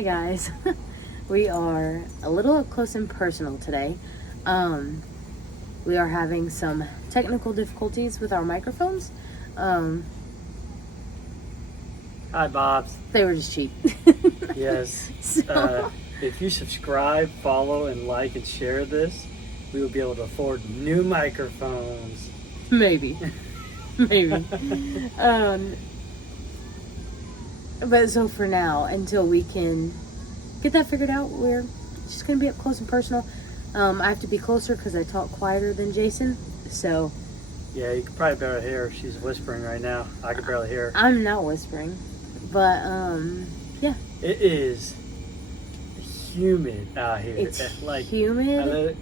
Hey guys, we are a little up close and personal today. We are having some technical difficulties with our microphones. Hi, Bobs. They were just cheap. Yes. So- If you subscribe, follow, and like and share this, we will be able to afford new microphones. Maybe. But so for now, until we can get that figured out, we're just going to be up close and personal. I have to be closer because I talk quieter than Jason. So Yeah, you can probably barely hear her. She's whispering right now. I can barely hear her. I'm not whispering. But, yeah. It is humid out here. It's like humid.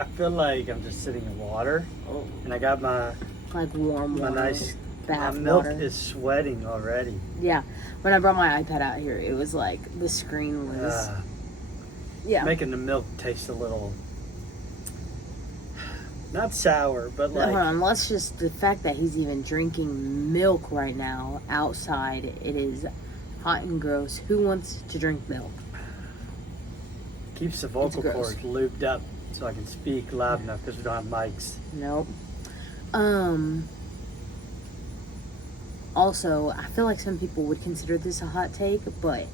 I feel like I'm just sitting in water. Oh, And I got my warm water. nice my bath milk water. is sweating already. Yeah. When I brought my iPad out here, it was like the screen was. Yeah. Making the milk taste a little not sour, but like Hold on, let's just the fact that he's even drinking milk right now outside. It is hot and gross. Who wants to drink milk? keeps the vocal gross. cords looped up so I can speak loud enough because we don't have mics. Nope. Also, I feel like some people would consider this a hot take, but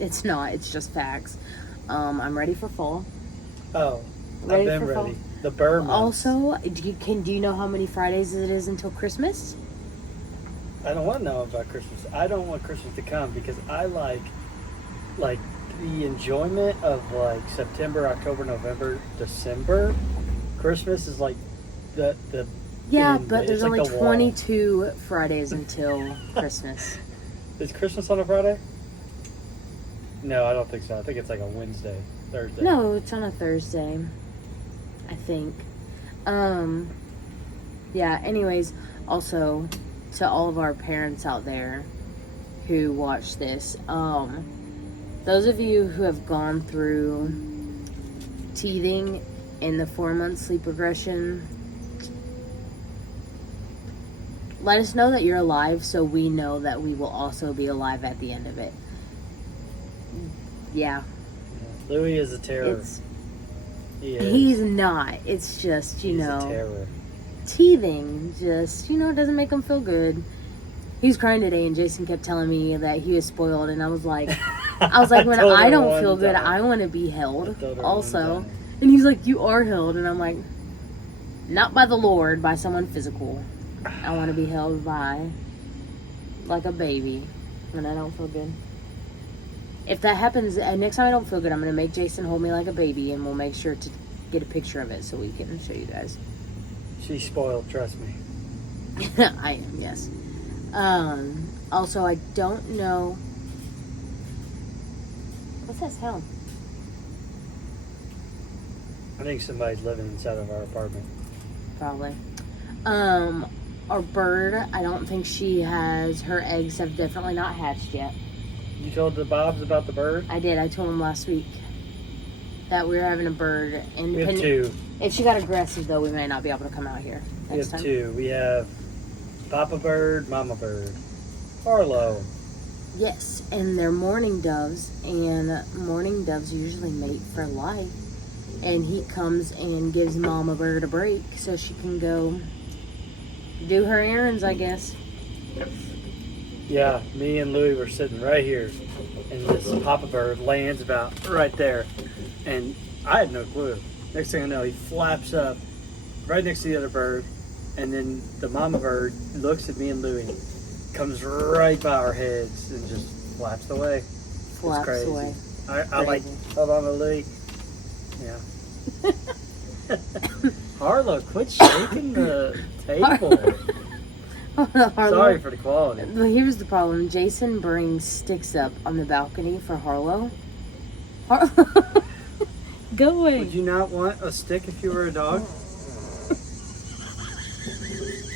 it's not. It's just facts. I'm ready for fall. Oh, Ready I've been for fall? ready. The burr months. Also, do you know how many Fridays it is until Christmas? I don't want to know about Christmas. I don't want Christmas to come because I like the enjoyment of like September, October, November, December. Christmas is like the Yeah, end. but It's there's like only the wall. 22 Fridays until Christmas. Is Christmas on a Friday? No, I don't think so. I think it's like a Wednesday, Thursday. No, it's on a Thursday, I think. Yeah, anyways, also to all of our parents out there who watch this, those of you who have gone through teething in the 4-month sleep regression, let us know that you're alive so we know that we will also be alive at the end of it. Yeah. Louis is a terror. He is. He's not. It's just, He's a terror. teething just, doesn't make him feel good. He was crying today and Jason kept telling me that he was spoiled and I was like, when told I her don't one feel good, time. I want to be I held told her also. one time. And he's like, you are held. And I'm like, not by the Lord, by someone physical. I want to be held by like a baby when I don't feel good. If that happens, next time I don't feel good, I'm going to make Jason hold me like a baby and we'll make sure to get a picture of it so we can show you guys. She's spoiled, trust me. I am, yes. Also, I don't know. What's that sound? I think somebody's living inside of our apartment. Probably. Our bird, I don't think her eggs have definitely not hatched yet. You told the Bobs about the bird? I did. I told him last week that we were having a bird. And We have two. if she got aggressive, though, we may not be able to come out here We next have time. two. We have Papa Bird, Mama Bird. Harlow. Yes, and they're mourning doves, and mourning doves usually mate for life. And he comes and gives Mama Bird a break so she can go do her errands, I guess. Yeah, me and Louie were sitting right here, and this Papa Bird lands about right there, and I had no clue. Next thing I know, he flaps up right next to the other bird, and then the Mama Bird looks at me and Louie, comes right by our heads, and just flaps away. Flaps crazy. away. I like, hold on to Louie. Yeah. Harlow, quit shaking the table. Sorry for the quality. But here's the problem. Jason brings sticks up on the balcony for Harlow. Go away. Would you not want a stick if you were a dog?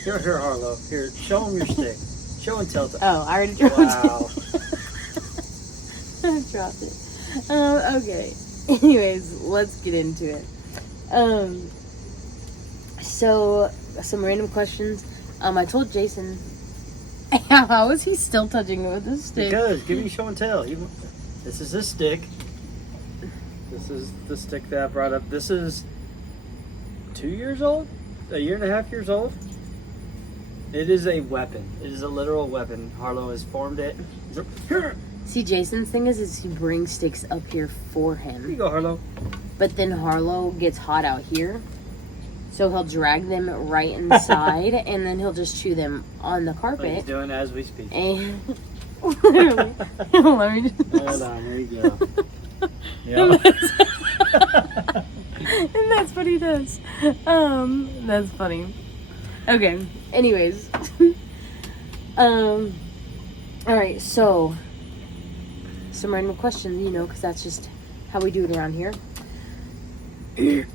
Here, Harlow. Here, show him your stick. Show and tell. Oh, I already dropped Wow. it. I dropped it. Okay. Anyways, let's get into it. So, some random questions. I told Jason, how is he still touching it with his stick? Because, give me show and tell. This is a stick. This is the stick that I brought up. This is 2 years old? A year and a half years old? It is a weapon. It is a literal weapon. Harlow has formed it. See, Jason's thing is he brings sticks up here for Here you him. go, Harlow. But then Harlow gets hot out here. So he'll drag them right inside, and then he'll just chew them on the What he's carpet. doing as we speak. And literally, let me just. Hold on, there you go. And Yep. and that's what he does. That's funny. Okay. Anyways, all right. So, some random questions, you know, because that's just how we do it around here.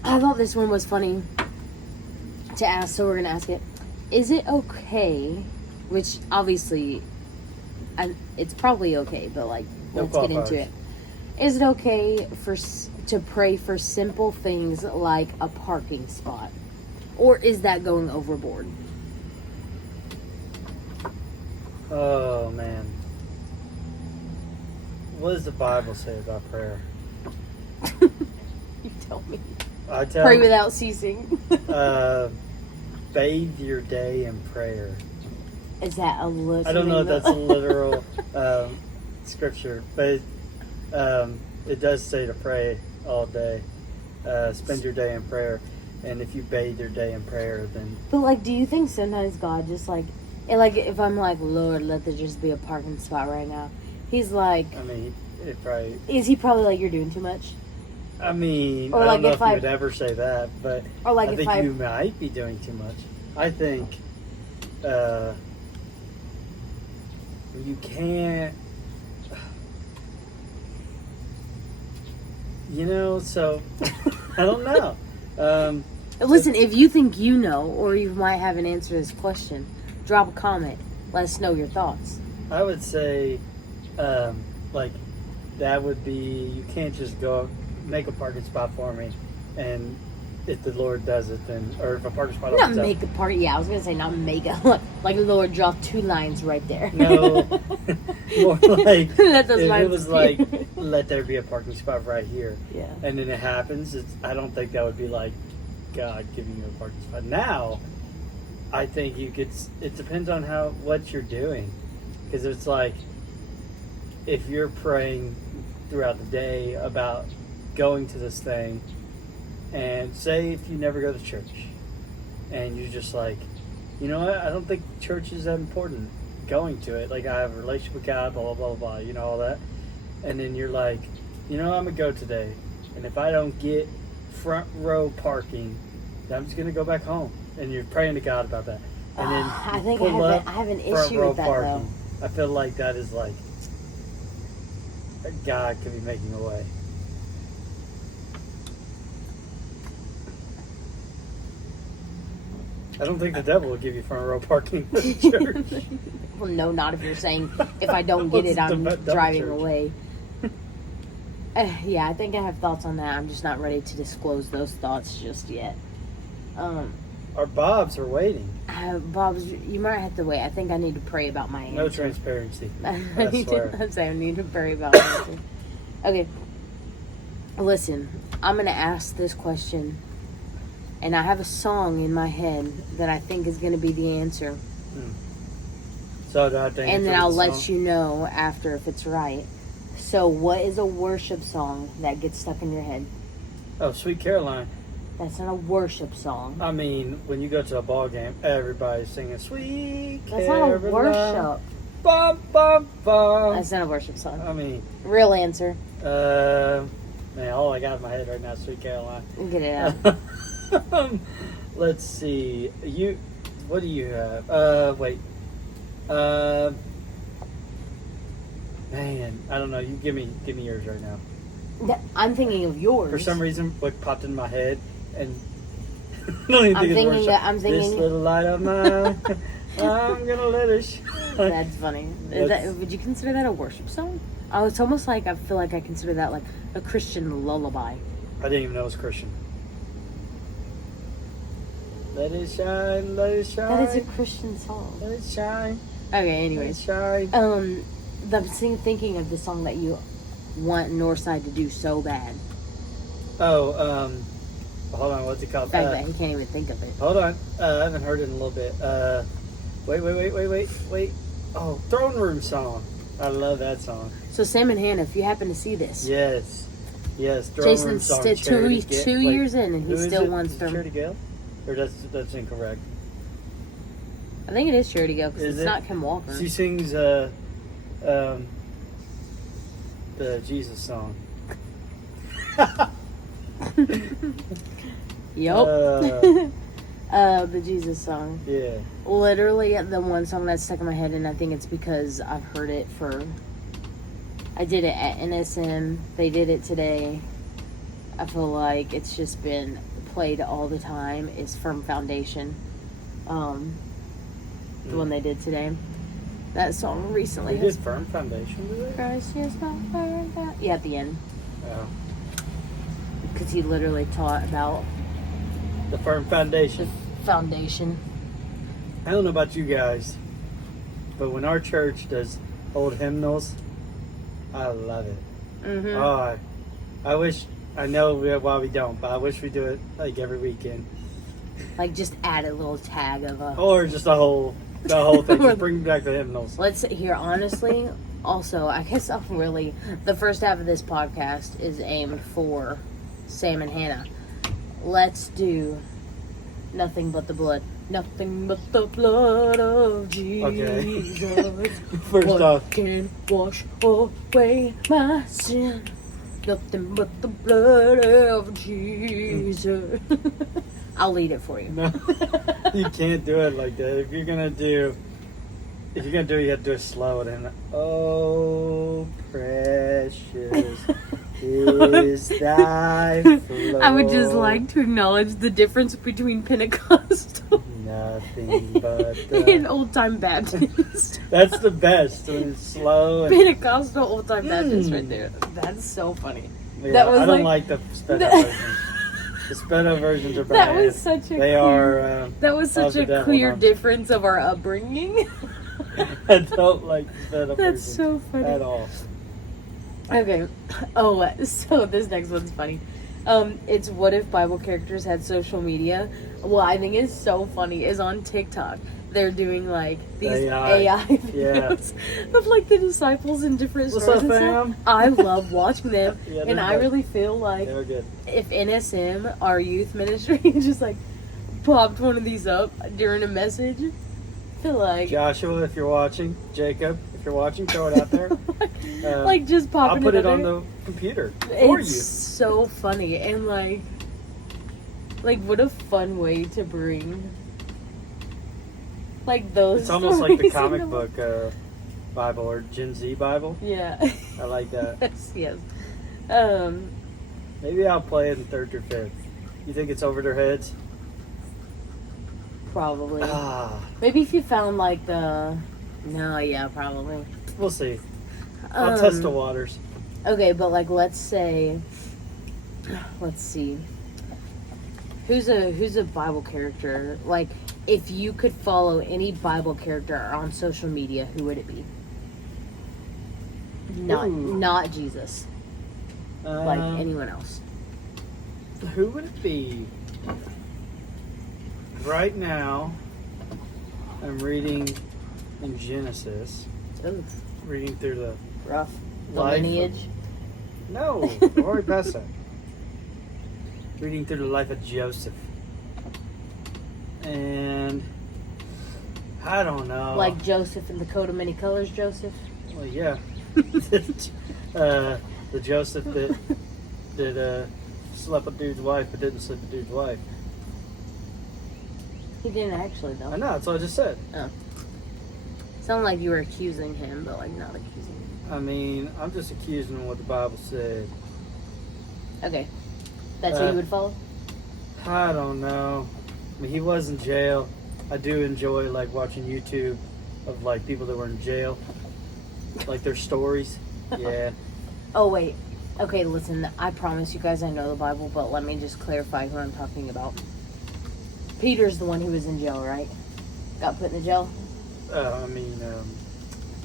I thought this one was funny to ask, so we're gonna ask it. Is it okay? Which obviously, it's probably okay, but like, No let's get into qualifiers. it. Is it okay to pray for simple things like a parking spot, or is that going overboard? Oh, man. What does the Bible say about prayer? You tell me. I tell Pray without ceasing. bathe your day in prayer. Is that a literal? I don't know if that's a literal scripture, but it does say to pray all day. Spend your day in prayer. And if you bathe your day in prayer, then... But like, do you think sometimes God just like, and like if I'm like, Lord, let there just be a parking spot right now. He's like, I mean, it probably... is he probably like, you're doing too much? I mean, Or I like don't know if if you I- would ever say that, but Or like I if think I, you might be doing too much. I think you can't... You know, so... I don't know. listen, if you think you know, or you might have an answer to this question, drop a comment. Let us know your thoughts. I would say, like, that would be, you can't just go make a parking spot for me, and if the Lord does it, then, or if a parking spot Not opens up. make the party. Yeah, I was gonna say not make it. Like Lord, draw 2 lines right there. No, more like, Let those if it lines was appear. like, let there be a parking spot right here, Yeah. and then it happens, I don't think that would be like God giving you a parking spot. Now, I think you could, it depends on what you're doing, because it's like, if you're praying throughout the day about going to this thing, and say if you never go to church, and you're just like, you know what, I don't think church is that important, going to it, like I have a relationship with God, blah, blah, blah, blah, you know, all that, and then you're like, you know, I'm going to go today, and if I don't get front row parking, then I'm just going to go back home, and you're praying to God about that, and then I you think pull up I have an front issue row with that parking. I feel like that is like, God could be making a way. I don't think the devil will give you front row parking at the church. though. Well, no, not if you're saying if I don't get What's it, I'm double driving church? away. Yeah, I think I have thoughts on that. I'm just not ready to disclose those thoughts just yet. Our Bobs are waiting. Bob's, you might have to wait. I think I need to pray about my answer. No transparency. I I need swear. to, I'm saying I need to pray about my answer. Okay. Listen, I'm going to ask this question, and I have a song in my head that I think is going to be the answer. So I think And then I'll let you know after if it's right. So, what is a worship song that gets stuck in your head? Oh, Sweet Caroline. That's not a worship song. I mean, when you go to a ball game, everybody's singing Sweet That's Caroline. not a worship. Bum, bum, bum. That's not a worship song. I mean, Real answer. man, all I got in my head right now is Sweet Caroline. Get it out. Let's see. What do you have? Wait. Man, I don't know. You give me yours right now. I'm thinking of yours. For some reason, what popped in my head, and I don't even think it's worship. I'm thinking This little light of mine, I'm gonna let it shine. That's funny. Would you consider that a worship song? Oh, it's almost like I feel like I consider that like a Christian lullaby. I didn't even know it was Christian. Let it shine, let it shine. That is a Christian song. Let it shine. Okay, Let it anyways. shine. I'm thinking of the song that you want Northside to do so bad. Oh, hold on, what's it called? The fact that he can't even think of it. Hold on, I haven't heard it in a little bit. Wait. Oh, Throne Room song. I love that song. So Sam and Hannah, if you happen to see this. Yes. Throne Room Jason's song. still two years in and he still wants to. Charity Gale? Or that's incorrect. I think it is Charity Gale because it's it? not Kim Walker. She sings the Jesus song. Yep. The Jesus song. Yeah. Literally the one song that's stuck in my head, and I think it's because I've heard it I did it at NSM. They did it today. I feel like it's just been played all the time. Is Firm Foundation. The one they did today. That song recently. They did Firm Foundation today? Christ is not firm. Yeah, at the end. Oh. Because he literally taught about The Firm Foundation. the foundation. I don't know about you guys, but when our church does old hymnals, I love it. Mm-hmm. Oh, I wish, I know why we don't, but I wish we do it like every weekend. Like just add a little tag of a. Or just the whole thing. Just bring back the hymnals. Let's hear honestly. Also, I guess I'm really the first half of this podcast is aimed for Sam and Hannah. Let's do Nothing But the Blood. Nothing but the blood of Jesus. Okay. First what off, can wash away my sin? Nothing but the blood of Jesus. I'll lead it for you. no, you can't do it like that. If you're gonna do it, you have to do it slow. And oh, precious is thy flow. I would just like to acknowledge the difference between Pentecostal Nothing but and old time Baptist. That's the best when it's slow. And, Pentecostal old time Baptist right there. That's so funny. yeah, That was I don't like- like the sped up versions. The sped up versions are bad. That was such a They clear, are. that was such the a devil, clear huh? difference of our upbringing. I don't like the sped up That's versions so funny. at all. Okay. Oh, so this next one's funny. It's what if Bible characters had social media? What I think is so funny is on TikTok. They're doing like these AI videos of like the disciples in different What's stories up, and stuff. fam? I love watching them, Yeah, and they're I good. really feel like They're good. if NSM, our youth ministry, just like popped one of these up during a message, I feel like Joshua, if you're watching, Jacob, if you're watching, throw it out there. like just popping I'll put it up on there. the computer for It's you. so funny and like what a fun way to bring like those. It's almost like the stories comic into- book Bible or Gen Z Bible. Yeah. I like that. yes. Maybe I'll play it in 3rd through 5th. You think it's over their heads? Probably. Ah, Maybe if you found like the. No, yeah, probably. we'll see. I'll test the waters. Okay, but like let's see. Who's a Bible character? Like if you could follow any Bible character on social media, who would it be? Not Jesus. Like anyone else. Who would it be? Right now, I'm reading in Genesis, Ooh, reading through the rough. The life of- lineage. No, Rory Bessa. Reading through the life of Joseph. And I don't know. Like Joseph in the coat of many colors, Joseph. Well, yeah. The Joseph that slept with dude's wife but didn't sleep with dude's wife. He didn't actually though. I know, that's what I just said. Sounded like you were accusing him, but like not accusing him. I mean, I'm just accusing what the Bible said. Okay. That's who you would follow? I don't know. I mean, he was in jail. I do enjoy like watching YouTube of like people that were in jail, like their stories. Yeah. Oh wait. Okay, listen, I promise you guys I know the Bible, but let me just clarify who I'm talking about. Peter's the one who was in jail, right? Got put in the jail? I mean,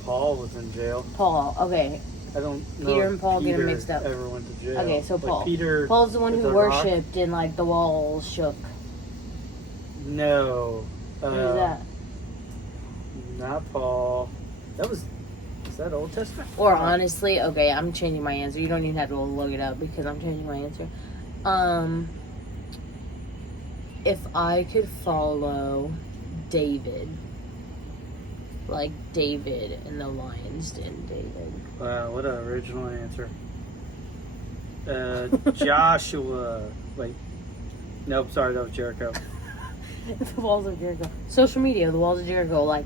Paul was in jail. Paul, okay. I don't know. Peter if and Paul get 'em Peter mixed up. Ever went to jail? Okay, so Like Paul. Peter. Paul's the one with who the rock? worshipped and like the walls shook. No. Who's that? Not Paul. Is that Old Testament? Or honestly, okay, I'm changing my answer. You don't even have to look it up because I'm changing my answer. If I could follow David, like David in the Lion's Den, David. Wow, what an original answer. Joshua. Wait. Nope, sorry, that was Jericho. The Walls of Jericho. Social media, the Walls of Jericho, like,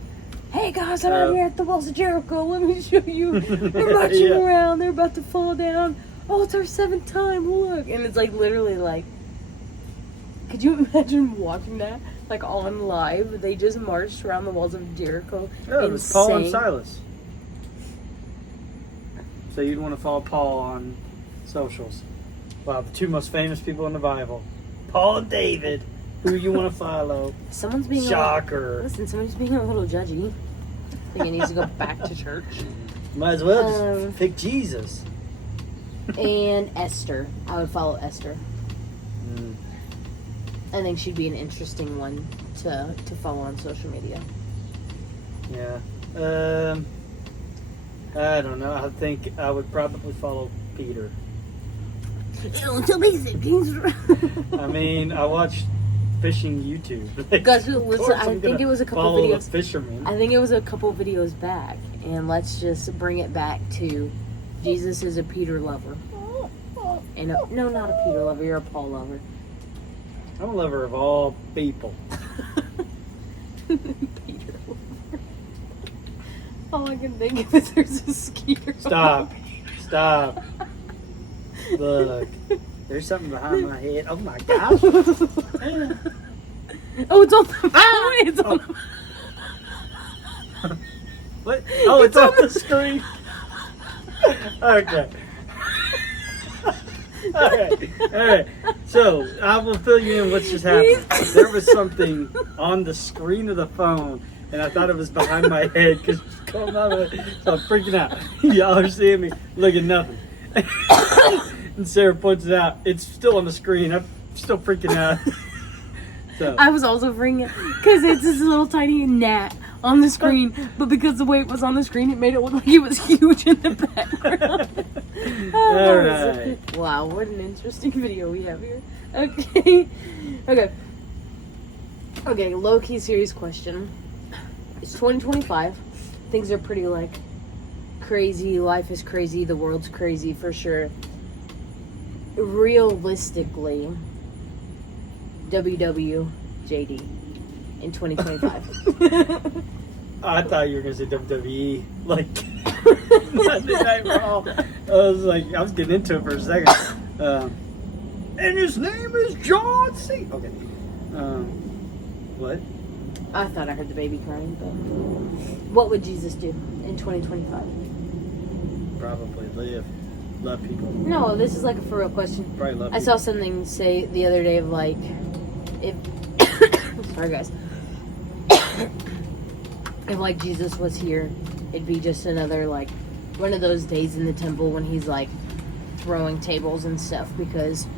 hey guys, I'm out here at the Walls of Jericho. Let me show you. They're marching around. They're about to fall down. Oh, it's our 7th time. Look. And it's like literally like, could you imagine watching that? Like on live, they just marched around the Walls of Jericho. Oh, it was Paul and Silas. So you'd want to follow Paul on socials. Wow, the 2 most famous people in the Bible. Paul and David. Who you want to follow? Someone's being Shocker. Somebody's being a little judgy. I think he needs to go back to church. Might as well just pick Jesus. And Esther. I would follow Esther. I think she'd be an interesting one to follow on social media. Yeah. I don't know. I think I would probably follow Peter. I mean, I watched fishing YouTube. Guys, listen, I think it was a couple videos. Fishermen. I think it was a couple videos back, and let's just bring it back to Jesus is a Peter lover. And no, not a Peter lover. You're a Paul lover. I'm a lover of all people. Peter lover. All I can think of is there's a skier. Stop. Look, there's something behind my head. Oh my gosh. Oh, it's on the phone. It's on the... What? Oh, it's on the screen. Okay. Alright. So, I will fill you in what's just happened. There was something on the screen of the phone, and I thought it was behind my head because it's going on my head. So I'm freaking out. Y'all are seeing me looking nothing. And Sarah points it out. It's still on the screen. I'm still freaking out. So. I was also freaking because it's this little tiny gnat on the screen, but because the way it was on the screen, it made it look like it was huge in the background. All right. Wow, what an interesting video we have here. Okay. Okay, low-key serious question. It's 2025. Things are pretty, like, crazy. Life is crazy. The world's crazy, for sure. Realistically, WWJD in 2025. I thought you were going to say WWE. Like, Monday Night Raw. I was getting into it for a second. And his name is John C. Okay. What? I thought I heard the baby crying, but what would Jesus do in 2025? Probably live. Love people. No, this is like a for real question. Probably love I people. saw something say the other day of like, if sorry guys, if like Jesus was here, it'd be just another like one of those days in the temple when he's like throwing tables and stuff because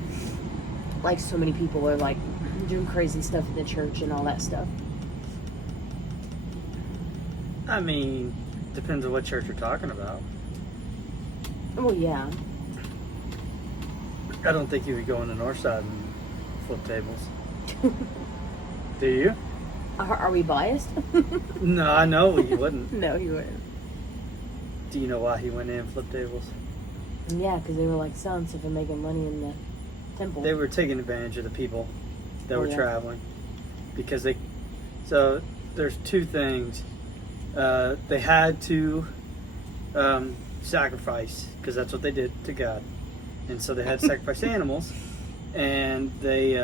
like so many people are like doing crazy stuff in the church and all that stuff. I mean, depends on what church you're talking about. Oh yeah. I don't think you would go on the north side and flip tables. Do you? Are we biased? No, I know you wouldn't. No, you wouldn't. Do you know why he went in and flipped tables? Yeah, because they were like selling stuff and making money in the temple. They were taking advantage of the people that were traveling because so there's two things. They had to sacrifice because that's what they did to God, and so they had to sacrifice animals, and they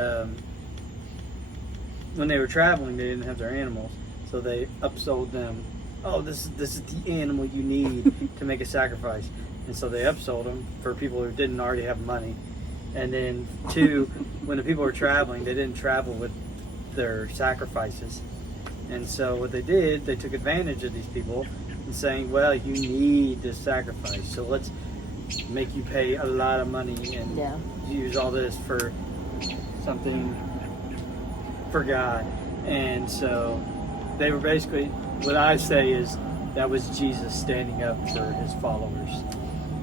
when they were traveling they didn't have their animals, so they upsold them. Oh, this is the animal you need to make a sacrifice, and so they upsold them for people who didn't already have money. And then two, when the people were traveling, they didn't travel with their sacrifices. And so what they did, they took advantage of these people and saying, well, you need this sacrifice, so let's make you pay a lot of money and use all this for something for God. And so they were basically, what I say is that was Jesus standing up for his followers.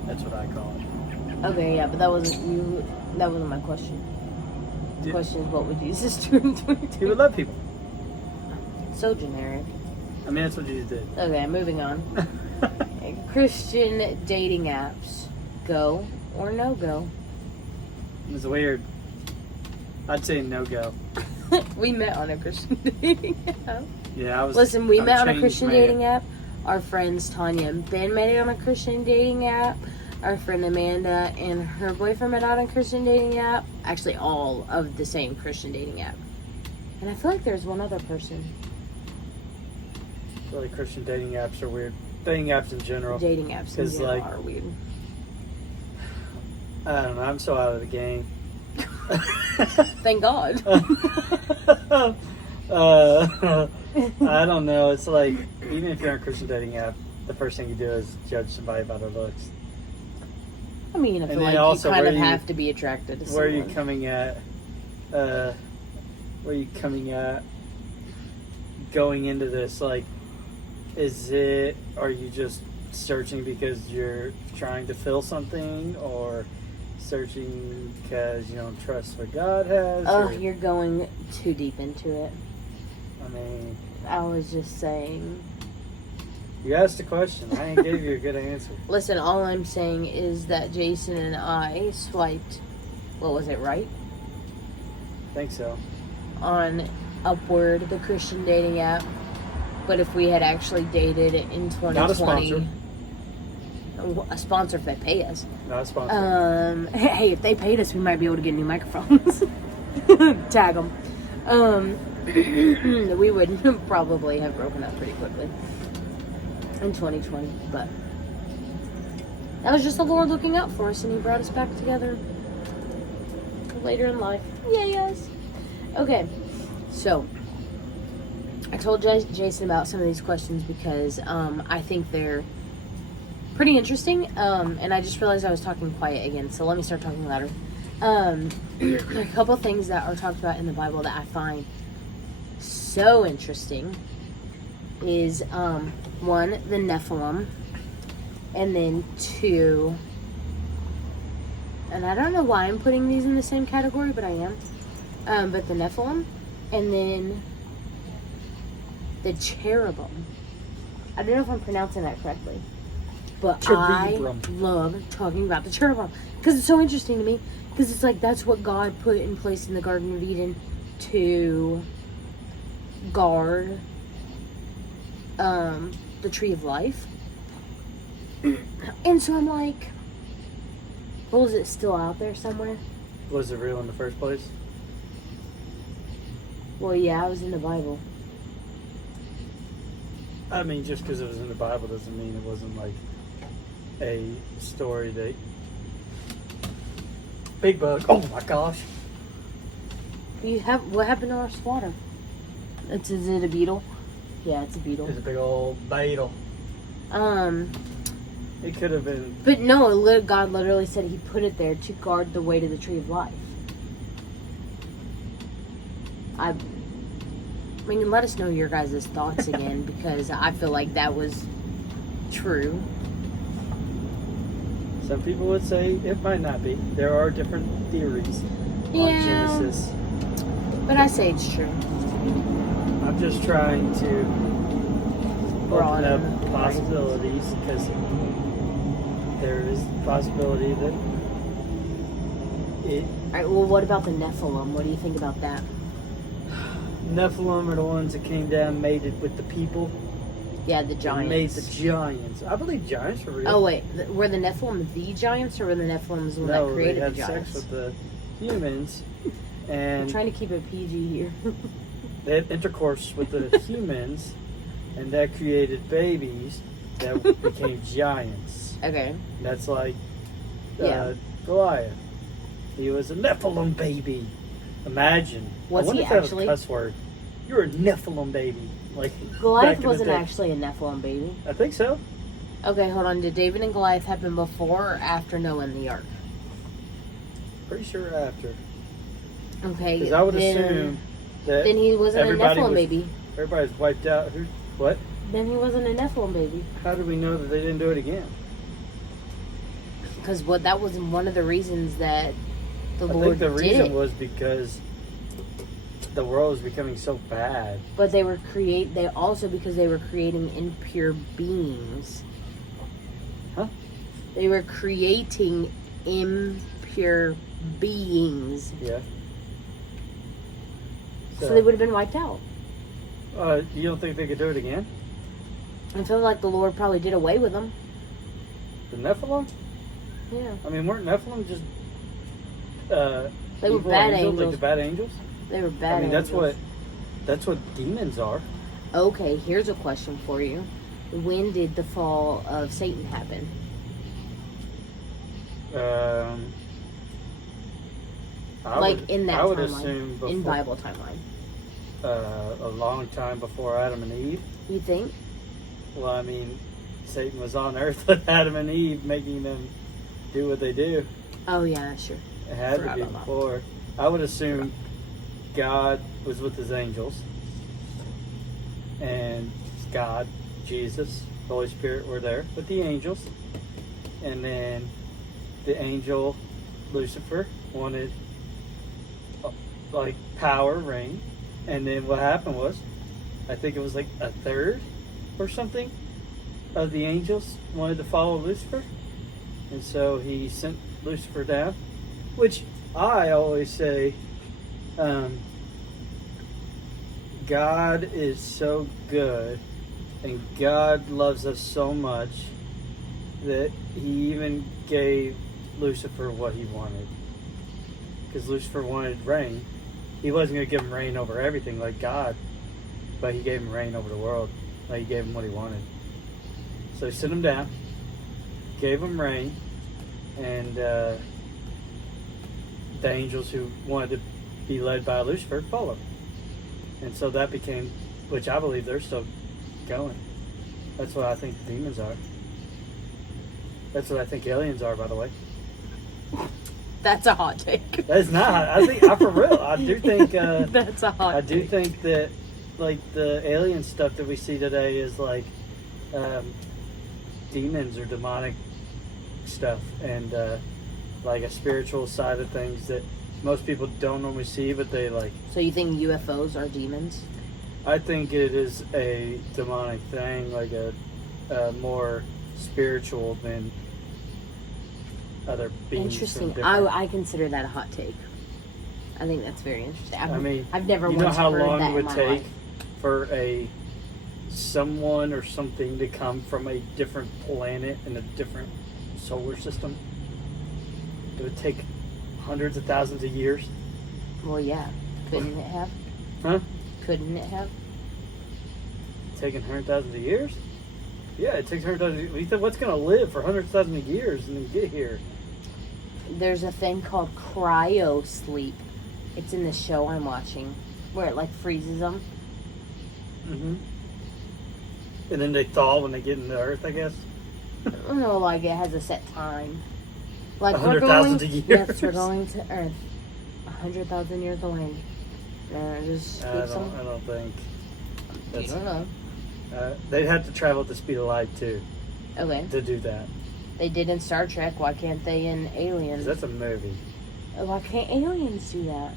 That's what I call it. Okay, yeah, but that wasn't my question. The question is, what would Jesus do in 2020? He would love people. So generic. I mean, that's what Jesus did. Okay, moving on. Christian dating apps. Go or no go? It's weird. I'd say no go. We met on a Christian dating app. Yeah, we met on a Christian dating app. Our friends Tanya and Ben met on a Christian dating app. Our friend Amanda and her boyfriend met on a Christian dating app. Actually, all of the same Christian dating app. And I feel like there's one other person. I feel like Christian dating apps are weird. Dating apps in general. Dating apps in general are weird. I don't know. I'm so out of the game. Thank God. I don't know. It's like, even if you're on a Christian dating app, the first thing you do is judge somebody by their looks. I mean, I feel like you kind of have to be attracted to someone. Where are you coming at? Where are you coming at going into this? Like, are you just searching because you're trying to fill something, or searching because you don't trust what God has? Oh, you're going too deep into it. I mean, I was just saying. You asked a question. I ain't gave you a good answer. Listen, all I'm saying is that Jason and I swiped, what was it, right? I think so. On Upward, the Christian dating app. But if we had actually dated in 2020... Not a sponsor. A sponsor if they pay us. Not a sponsor. Hey, if they paid us, we might be able to get new microphones. Tag them. We would probably have broken up pretty quickly in 2020, but that was just the Lord looking out for us, and he brought us back together later in life. Yes. Okay, so I told Jason about some of these questions because I think they're pretty interesting, and I just realized I was talking quiet again, so let me start talking louder. A couple things that are talked about in the Bible that I find so interesting is one, the Nephilim, and then two, and I don't know why I'm putting these in the same category, but I am, but the Nephilim, and then the cherubim. I don't know if I'm pronouncing that correctly, but cherubim. I love talking about the cherubim because it's so interesting to me, because it's like that's what God put in place in the Garden of Eden to guard the tree of life. And so I'm like, well, is it still out there somewhere? Was it real in the first place? Well, yeah, I was in the Bible. I mean, just because it was in the Bible doesn't mean it wasn't like a story that... Big bug. Oh my gosh. What happened to our swatter? Is it a beetle? Yeah, it's a beetle. It's a big old beetle. It could have been... But no, God literally said he put it there to guard the way to the tree of life. I mean, let us know your guys' thoughts again, because I feel like that was true. Some people would say it might not be. There are different theories on Genesis. But I say it's true. I'm just trying to open up possibilities, because there is the possibility that it... Alright, well, what about the Nephilim? What do you think about that? Nephilim are the ones that came down and mated with the people. Yeah, the giants. Made the giants. I believe giants are real. Oh, wait. Were the Nephilim the giants, or were the Nephilim the one that created the giants? No, they had sex with the humans. And I'm trying to keep it PG here. They had intercourse with the humans, and that created babies that became giants. Okay. And that's like Goliath. He was a Nephilim baby. Imagine. Was he actually? Cuss word. You're a Nephilim baby. Like back Goliath in the wasn't day. actually a Nephilim baby. I think so. Okay, hold on. Did David and Goliath happen before or after Noah and the ark? Pretty sure after. Okay, Because I would assume that then he wasn't a everybody Nephilim was- baby. everybody's wiped out. Who? What? Then he wasn't a Nephilim baby. How do we know that they didn't do it again? Because that was one of the reasons that the I Lord think the did reason it. was because the world was becoming so bad. But they were because they were creating impure beings. Huh? They were creating impure beings. Yeah. So they would have been wiped out. You don't think they could do it again? I feel like the Lord probably did away with them. The Nephilim? Yeah. I mean, weren't Nephilim just They were evil bad like angels. the bad angels? They were bad I mean, angels. that's what demons are. Okay, here's a question for you. When did the fall of Satan happen? In that I would timeline, assume before, in Bible timeline. a long time before Adam and Eve. You think? Well, I mean, Satan was on earth with Adam and Eve, making them do what they do. Oh yeah, sure. It had Forgot to be about that. before. I would assume God was with his angels, and God, Jesus, Holy Spirit were there with the angels, and then the angel Lucifer wanted like power, reign, and then what happened was, I think it was like a third or something of the angels wanted to follow Lucifer, and so he sent Lucifer down, which I always say, God is so good and God loves us so much that he even gave Lucifer what he wanted. Because Lucifer wanted reign. He wasn't going to give him reign over everything like God, but he gave him reign over the world. Like he gave him what he wanted. So he sent him down, gave him reign, and the angels who wanted to be led by Lucifer followed. And so that became, which I believe they're still going. That's what I think demons are. That's what I think aliens are, by the way. That's a hot take. That's not. I think, for real, I do think. That's a hot I take. do think that, like, the alien stuff that we see today is like demons or demonic stuff, and like a spiritual side of things that most people don't normally see, but they like. So you think UFOs are demons? I think it is a demonic thing, like a more spiritual than other beings. Interesting. from different- I consider that a hot take. I think that's very interesting. I mean, I've never you know once how heard long that it in would my take life. for someone or something to come from a different planet in a different solar system? It would take hundreds of thousands of years. Well, yeah. Couldn't it have? Huh? Couldn't it have? Taking hundreds of thousands of years? Yeah, it takes hundreds of thousands. We said, what's going to live for hundreds of thousands of years and then get here? There's a thing called cryo sleep. It's in the show I'm watching, where it like freezes them. Mm-hmm. And then they thaw when they get into Earth, I guess. I don't know, like it has a set time. Like 100,000 years. Yes, we're going to Earth. 100,000 years away. And it just I keeps them. don't think. You don't know. They'd have to travel at the speed of light too Okay. to do that. They did in Star Trek. Why can't they in 'Cause Aliens? that's a movie. Why can't aliens do that?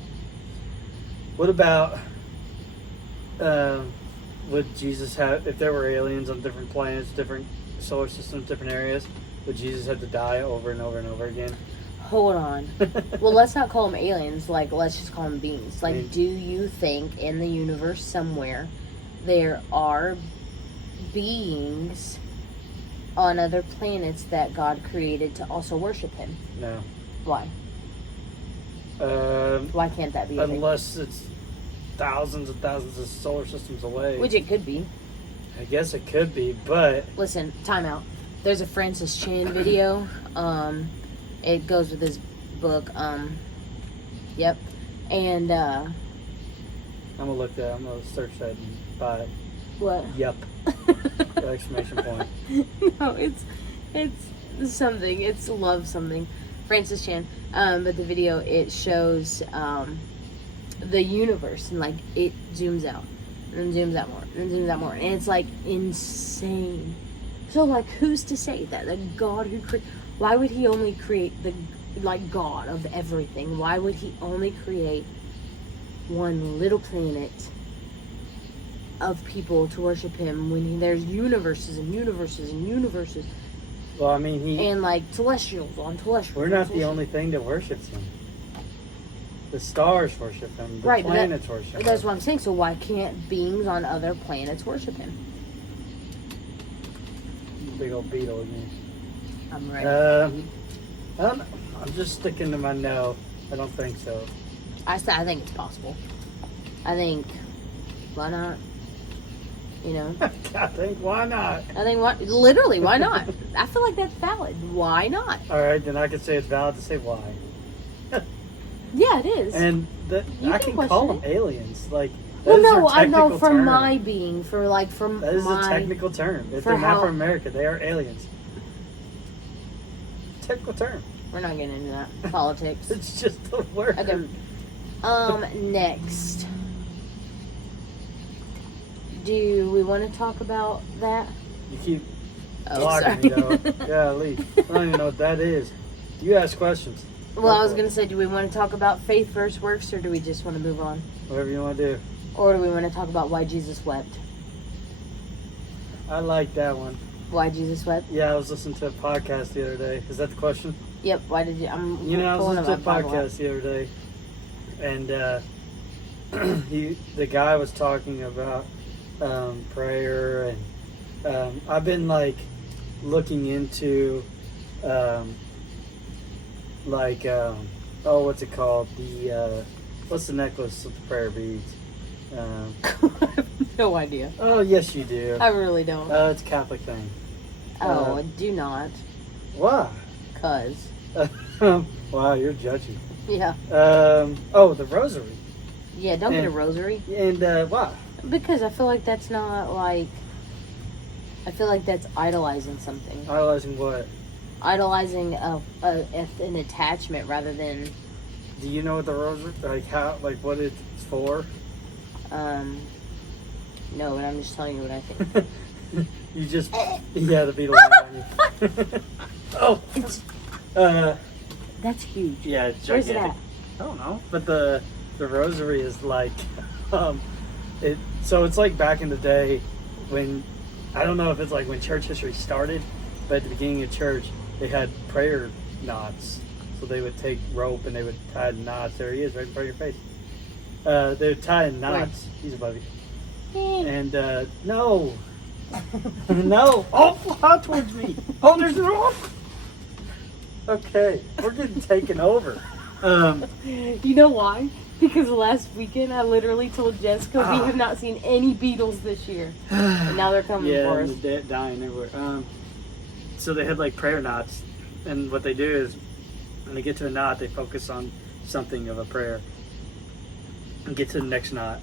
What about would Jesus have, if there were aliens on different planets, different solar systems, different areas, would Jesus have to die over and over and over again? Hold on. Well, let's not call them aliens. Like, let's just call them beings. Like, I mean- do you think in the universe somewhere there are beings on other planets that God created to also worship Him? No. Why? Why can't that be a thing? Unless it's thousands and thousands of solar systems away. Which it could be. I guess it could be, but Listen, time out. There's a Francis Chan video. It goes with his book. Yep. And I'm gonna look that. I'm gonna search that and buy it. What? Yup. Exclamation point. No, it's something. It's love something. Francis Chan. But the video, it shows the universe, and like it zooms out and then zooms out more and then zooms out more, and it's like insane. So like, who's to say that the God who created? Why would he only create the like God of everything? Why would he only create one little planet of people to worship him when there's universes and universes and universes? Well, I mean, and like celestials on celestials. We're not the only thing that worships him. The stars worship him. The planets worship him. That's what I'm saying. So why can't beings on other planets worship him? Big old beetle again. I'm ready. I don't know. I'm just sticking to my no. I don't think so. I think it's possible. I think, why not? You know? I think, why not? I think, literally, why not? I feel like that's valid. Why not? All right, then I can say it's valid to say why. Yeah, it is. And I can call them aliens. Like, well, no, I know from my being, from that is a technical term. If they're not from America, they are aliens. Technical term. We're not getting into that. Politics. It's just the word. Okay. Next. Do we want to talk about that? You keep blocking me, though. Golly. I don't even know what that is. You ask questions. Well, I was going to say, do we want to talk about faith versus works, or do we just want to move on? Whatever you want to do. Or do we want to talk about why Jesus wept? I like that one. Why Jesus wept? Yeah, I was listening to a podcast the other day. Is that the question? Yep. Why did you? I was listening to a podcast the other day, and the guy was talking about prayer, and I've been like looking into what's it called? What's the necklace with the prayer beads? I have no idea. Oh, yes, you do. I really don't. It's a Catholic thing. Oh, do not. Why? 'Cause. Wow, you're judgy. Yeah. The rosary. Yeah, don't get a rosary. And why? Because I feel like that's not like. I feel like that's idolizing something. Idolizing what? Idolizing an attachment rather than. Do you know what the rosary, what it's for? No, but I'm just telling you what I think. You just, the beetle on you. Oh, that's huge. Yeah, it's gigantic. Where's it at? I don't know, but the rosary is like, so it's like back in the day when, I don't know if it's like when church history started, but at the beginning of church, they had prayer knots. So they would take rope and they would tie knots. There he is, right in front of your face. They would tie in knots. He's above you. And, no. No. Oh, fly towards me. Oh, there's no rope. Okay, we're getting taken over. You know why? Because last weekend I literally told Jessica we have not seen any beetles this year. And now they're coming for us. Yeah, dying everywhere. So they had like prayer knots. And what they do is when they get to a knot, they focus on something of a prayer and get to the next knot.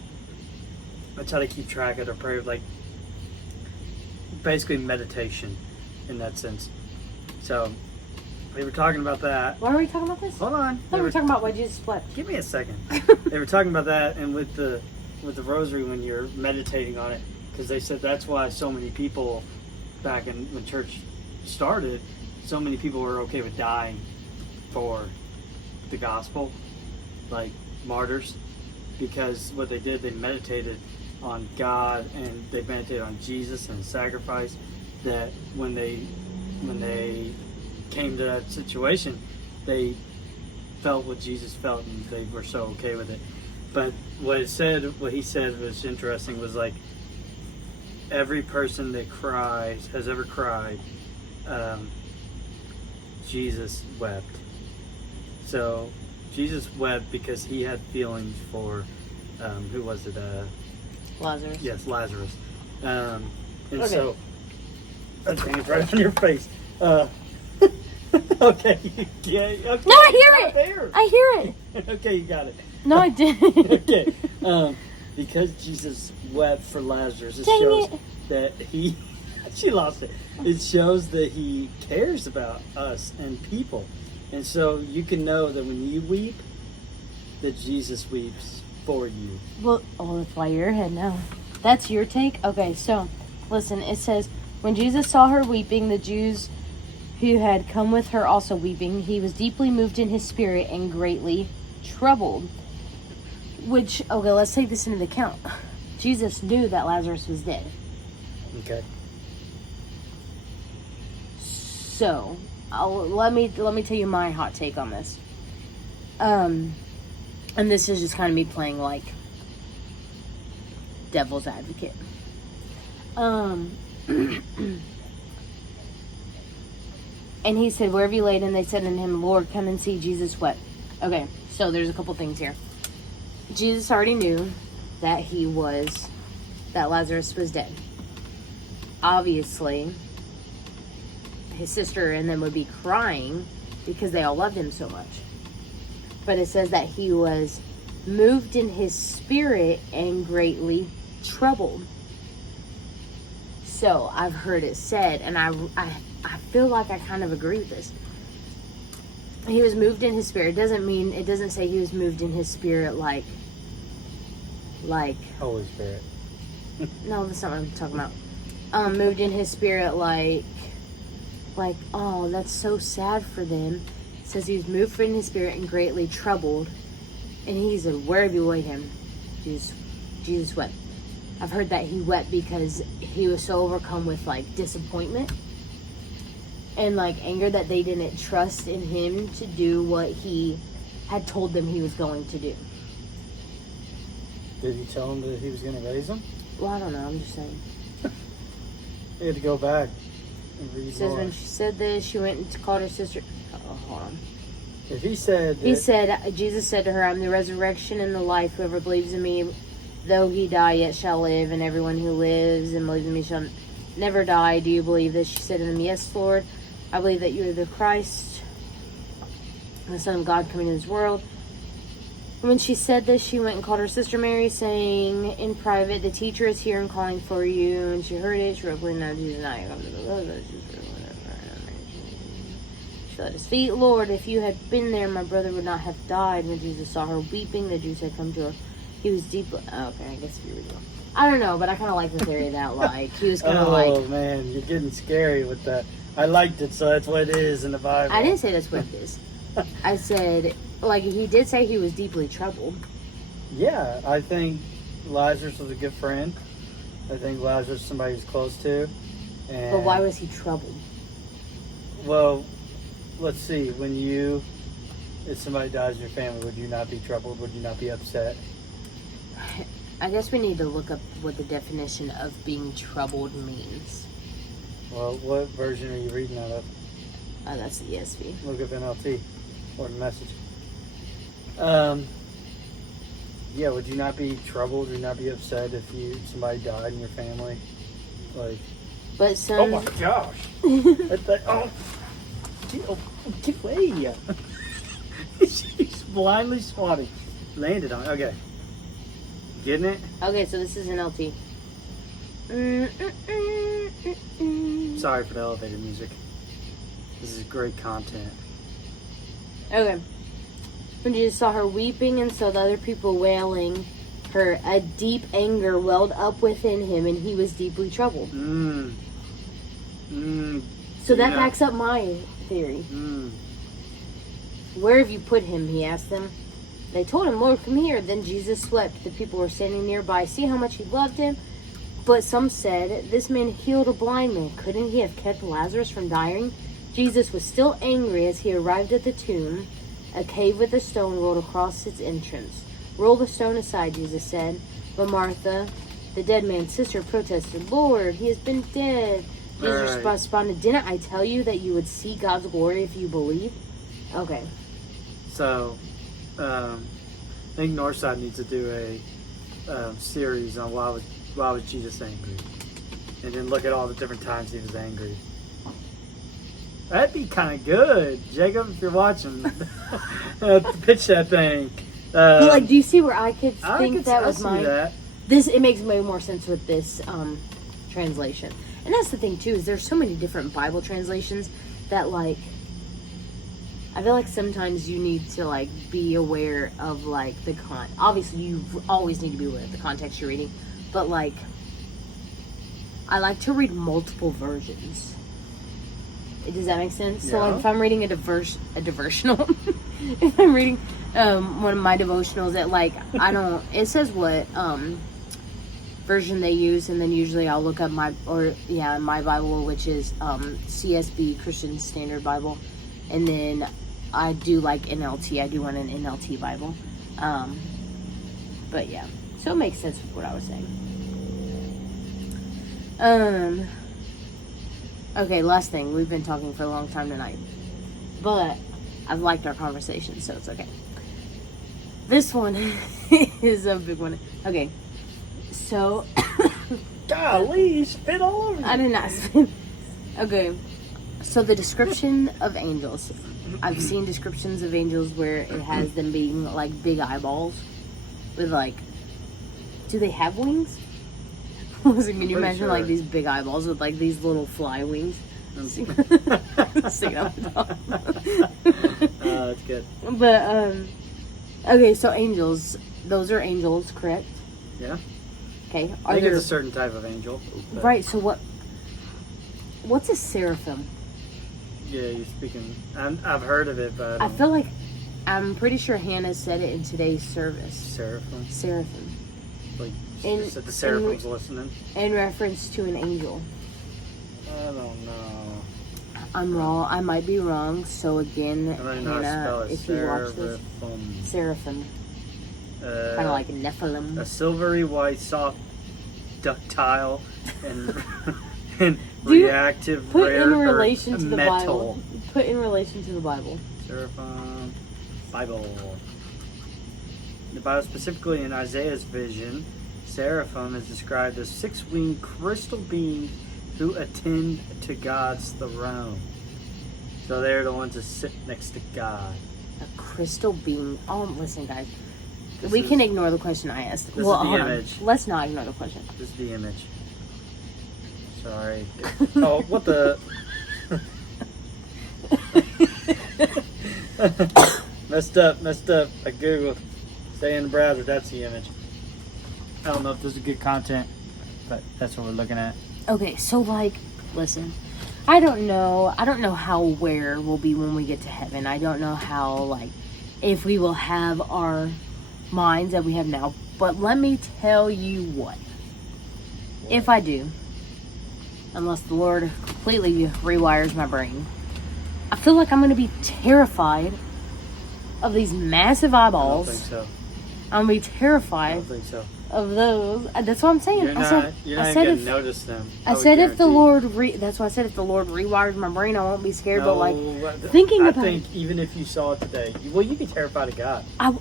That's how they keep track of their prayer, like basically meditation in that sense. So they were talking about that. Why are we talking about this? Hold on. I thought we were talking about why Jesus wept. Give me a second. They were talking about that, and with the rosary when you're meditating on it, because they said that's why so many people back when church started, so many people were okay with dying for the gospel, like martyrs, because what they did, they meditated on God and they meditated on Jesus and sacrifice, that when they came to that situation, they felt what Jesus felt and they were so okay with it. But what he said was interesting, was like every person that has ever cried, Jesus wept. So Jesus wept because he had feelings for who was it? Lazarus. Yes, Lazarus. And okay. So that's right on your face. Okay. Yeah. Okay. No, I hear it. There. I hear it. Okay, you got it. No, I didn't. Okay. because Jesus wept for Lazarus, it Dang shows it. that he, she lost it. It shows that he cares about us and people. And so you can know that when you weep, that Jesus weeps for you. Well, oh, that's why you're ahead now. That's your take? Okay, so, listen, it says, when Jesus saw her weeping, the Jews who had come with her also weeping, he was deeply moved in his spirit and greatly troubled. Which, okay, let's take this into account. Jesus knew that Lazarus was dead. Okay. So, let me tell you my hot take on this. And this is just kind of me playing like devil's advocate. And he said, wherever you laid him, they said unto him, Lord, come and see. Jesus wept. Okay, so there's a couple things here. Jesus already knew that that Lazarus was dead. Obviously, his sister and them would be crying because they all loved him so much. But it says that he was moved in his spirit and greatly troubled. So I've heard it said, and I feel like I kind of agree with this. He was moved in his spirit. It doesn't say he was moved in his spirit like Holy Spirit. no, that's not what I'm talking about. Moved in his spirit like, oh, that's so sad for them. It says he was moved in his spirit and greatly troubled. And he said, wherever you laid him, Jesus wept. I've heard that he wept because he was so overcome with like disappointment and like anger that they didn't trust in him to do what he had told them he was going to do. Did he tell him that he was going to raise him? Well, I don't know. I'm just saying. He had to go back and read It says more. when she said this, she went and called her sister. Oh, hold on. If he said that, Jesus said to her, I'm the resurrection and the life. Whoever believes in me, though he die, yet shall live. And everyone who lives and believes in me shall never die. Do you believe this? She said to him, yes, Lord. I believe that you are the Christ, the Son of God coming into this world. And when she said this, she went and called her sister Mary, saying in private, the teacher is here and calling for you. And she heard it. She wrote, now Jesus and I come to the Lord. She fell at his feet. Lord, if you had been there, my brother would not have died. When Jesus saw her weeping, the Jews had come to her. He was deeply... Okay, I guess you read it. I don't know, but I kind of like the theory that, like, he was kind of oh man, you're getting scary with that. I liked it, so that's what it is in the Bible. I didn't say that's what it is. I said, like, he did say he was deeply troubled. Yeah, I think Lazarus was a good friend. I think Lazarus is somebody he's close to. And, But why was he troubled? well, let's see. If somebody dies in your family, would you not be troubled? Would you not be upset? I guess we need to look up what the definition of being troubled means. Well, what version are you reading out of? Oh, that's the ESV. Look up NLT or the Message. Yeah, would you not be troubled? Would you not be upset if somebody died in your family? Like, But some... oh my gosh! Get away! She's blindly swatting. Landed on it. Okay. Getting it? Okay, so this is NLT. Sorry for the elevator music. This is great content. Okay. When Jesus saw her weeping and saw the other people wailing her, a deep anger welled up within him, and he was deeply troubled. So that backs up my theory. Where have you put him? He asked them. They told him, Lord, come here. Then Jesus wept. The people were standing nearby. See how much he loved him? But some said, this man healed a blind man. Couldn't he have kept Lazarus from dying? Jesus was still angry as he arrived at the tomb. A cave with a stone rolled across its entrance. Roll the stone aside, Jesus said. But Martha, the dead man's sister, protested, Lord, he has been dead. Jesus responded, didn't I tell you that you would see God's glory if you believe? Okay. So, I think Northside needs to do a series on why was Jesus angry, and then look at all the different times he was angry. That'd be kind of good, Jacob, if you're watching. Pitch that thing. Do you see where I could think that was mine? it makes way more sense with this translation. And that's the thing too, is there's so many different Bible translations that, like, I feel like sometimes you need to, like, be aware of, like, obviously you always need to be aware of the context you're reading, but, like, I like to read multiple versions. Does that make sense? Yeah. So, like, if I'm reading a devotional, if I'm reading one of my devotionals that, like, it says what version they use, and then usually I'll look up my Bible, which is CSB, Christian Standard Bible, and then I do like NLT. I do want an NLT Bible. But yeah, so it makes sense with what I was saying. Okay, last thing. We've been talking for a long time tonight, but I've liked our conversation, so it's okay. This one is a big one. Okay, so golly, you spit all over me. I did not spit. Okay, so the description of angels. I've seen descriptions of angels where it has them being like big eyeballs with, like, do they have wings? Can you imagine like these big eyeballs with like these little fly wings? Sing off the top. That's good. But okay, so angels, those are angels, correct? Yeah. Okay. I think it's a certain type of angel. Right. So what's a seraphim? Yeah, you're speaking. I've heard of it, but I feel like I'm pretty sure Hannah said it in today's service. Seraphim. Seraphim. Like, the seraphim's listening. In reference to an angel. I don't know. I'm wrong. I might be wrong. So again, Hannah, if you watch this, seraphim. Kind of like a Nephilim. A silvery white, soft, ductile, and reactive, put rare in relation to the metal. Bible. Put in relation to the Bible. Seraphim, Bible. The Bible, specifically in Isaiah's vision, seraphim is described as six-winged crystal beings who attend to God's throne. So they're the ones that sit next to God. A crystal being. Oh, listen, guys. We can ignore the question I asked. This is the image. Let's not ignore the question. This is the image. Sorry. Oh, what the? Messed up. I googled. Stay in the browser. That's the image. I don't know if this is good content, but that's what we're looking at. Okay, so like, listen. I don't know how aware we'll be when we get to heaven. I don't know how, like, if we will have our minds that we have now. But let me tell you what. If I do, unless the Lord completely rewires my brain, I feel like I'm going to be terrified of these massive eyeballs. I don't think so. I'm going to be terrified. I don't think so. Of those. That's what I'm saying. You're not going to notice them. I said if the Lord that's why I said if the Lord rewires my brain, I won't be scared. No, but like thinking about, I think even if you saw it today, you'd be terrified of God. I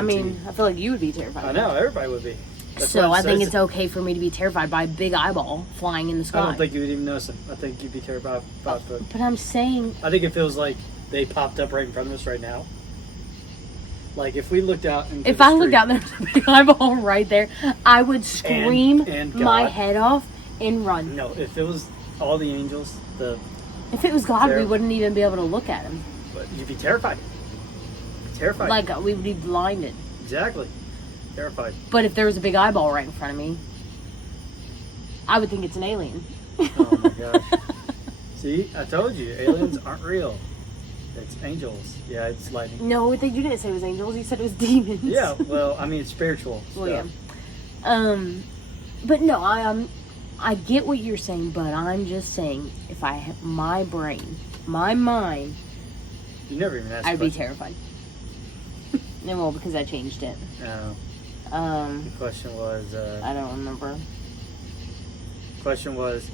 mean, I feel like you would be terrified. I know, everybody would be. So I think it's okay for me to be terrified by a big eyeball flying in the sky. I don't think you would even notice it. I think you'd be terrified about it. But I'm saying, I think it feels like they popped up right in front of us right now. Like if we looked out into if I looked out and there's a big eyeball right there, I would scream and my head off and run. No, if it was all the angels, if it was God, we wouldn't even be able to look at him. But you'd be terrified. Terrified. Like we would be blinded. Exactly. Terrified. But if there was a big eyeball right in front of me, I would think it's an alien. Oh my gosh. See, I told you, aliens aren't real. It's angels. Yeah, it's lightning. No, you didn't say it was angels. You said it was demons. Yeah, well, I mean, it's spiritual stuff. Well, yeah. But no, I get what you're saying, but I'm just saying, if I have my brain, my mind, you never even asked. I'd be terrified. No, well, because I changed it. No. The question was. I don't remember. Question was,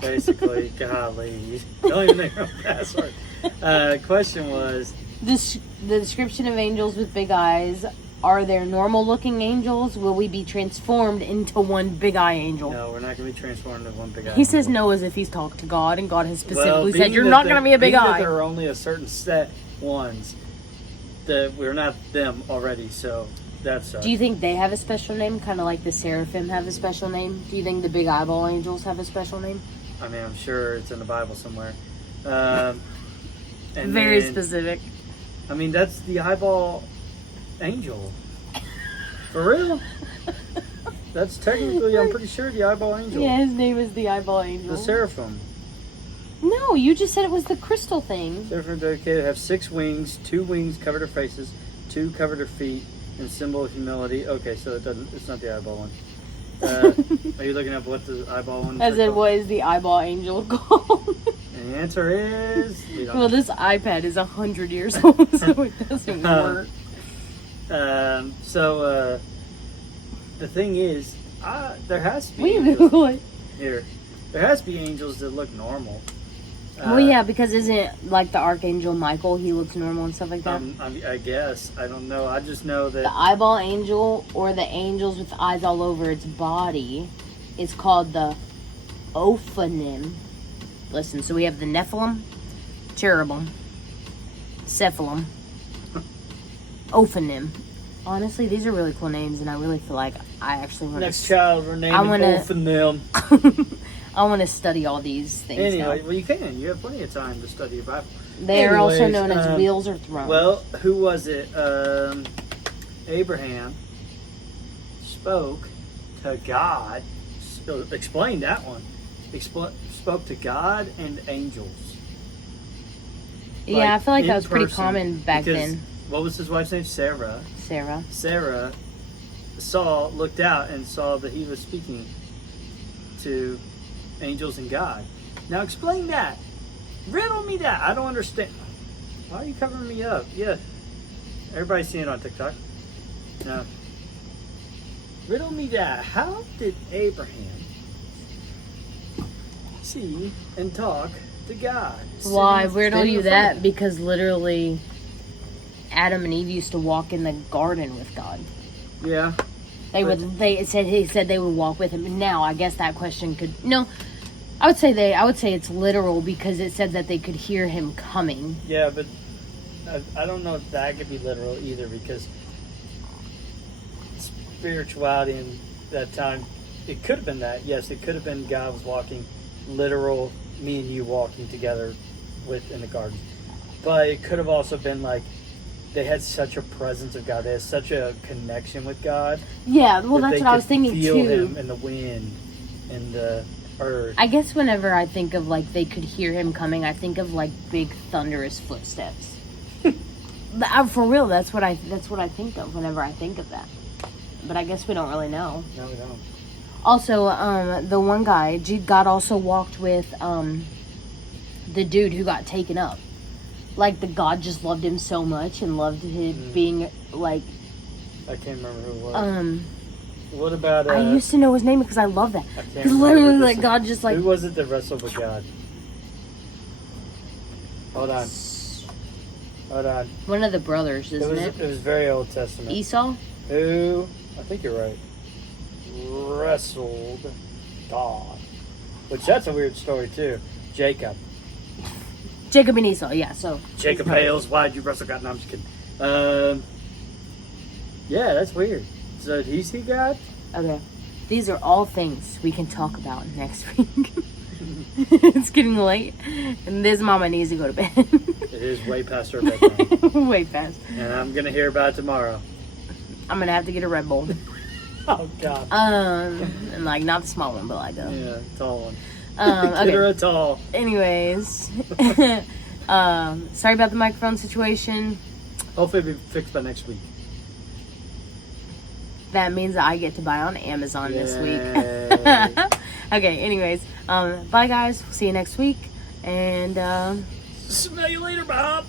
basically, golly, don't even know your own password. Question was the description of angels with big eyes. Are there normal looking angels? Will we be transformed into one big eye angel? No, we're not going to be transformed into one big eye. He says no as if he's talked to God, and God has specifically said you're not going to be a big eye. There are only a certain set ones that we're not them already. So That sucks. Do you think they have a special name, kind of like the seraphim have a special name? Do you think the big eyeball angels have a special name? I mean, I'm sure it's in the Bible somewhere. And Very then, specific. I mean, that's the eyeball angel. For real? That's technically, I'm pretty sure, the eyeball angel. Yeah, his name is the eyeball angel. The seraphim. No, you just said it was the crystal thing. Seraphim dedicated have 6 wings. 2 wings cover their faces. 2 cover their feet. And symbol of humility. Okay, so it's not the eyeball one. Are you looking up what the eyeball one is? I said, what is the eyeball angel called? And the answer is... Well, this iPad is 100 years old, so it doesn't work. The thing is, there has to be We angels. Google it. Here. There has to be angels that look normal. Well, yeah, because isn't like the Archangel Michael, he looks normal and stuff like that? I guess. I don't know. I just know that... The eyeball angel, or the angels with eyes all over its body, is called the Ophanim. Listen, so we have the Nephilim, Cherubim, Cephalum, Ophanim. Honestly, these are really cool names, and I really feel like I actually want Next child, we're naming both of them. I want to study all these things. Anyway, now. well, you can. You have plenty of time to study your Bible. They are also Anyways, known as wheels or thrones. Well, who was it? Abraham spoke to God. Explain that one. Spoke to God and angels. Yeah, I feel like in that was pretty person, common back because then. What was his wife's name? Sarah. Sarah. Looked out and saw that he was speaking to angels and God. Now explain that. Riddle me that. I don't understand. Why are you covering me up? Yeah. Everybody's seeing it on TikTok. No. Riddle me that. How did Abraham see and talk to God? Why? Sitting- Riddle standing you in front that? of him? Because literally, Adam and Eve used to walk in the garden with God. Yeah. He said they would walk with him. And now, I guess that question could no. I would say it's literal because it said that they could hear him coming. Yeah, but I don't know if that could be literal either, because spirituality in that time, it could have been that. Yes, it could have been God was walking, literal, me and you walking together in the garden. But it could have also been like they had such a presence of God. They had such a connection with God. Yeah, well, that's they what I was could thinking feel too. Him in the wind and the earth. I guess whenever I think of like they could hear him coming, I think of like big thunderous footsteps. For real, that's what I think of whenever I think of that. But I guess we don't really know. No, we don't. Also, the one guy, God also walked with the dude who got taken up. Like the God just loved him so much and loved him being like. I can't remember who it was. What about? I used to know his name because I love that. I can't Because remember literally, who like this God is. just like. Who was it that wrestled with God? Hold on. One of the brothers, isn't it? It was very Old Testament. Esau? Who? I think you're right. Wrestled God. Which that's a weird story too. Jacob Jacob and Esau, yeah. So Jacob hails. Why'd you wrestle God? No, I'm just kidding. Yeah, that's weird. So did he see God? okay, these are all things we can talk about next week. It's getting late, and this mama needs to go to bed. It is way past our bedtime. Way fast. And I'm gonna hear about it tomorrow. I'm gonna have to get a Red Bull. Oh God. And like not the small one, but like Yeah, tall one. okay. Get her a tall. Anyways, sorry about the microphone situation. Hopefully it'll be fixed by next week. That means that I get to buy on Amazon this week. Yay. Okay, anyways, bye guys. We'll see you next week. And Smell you later, Bob.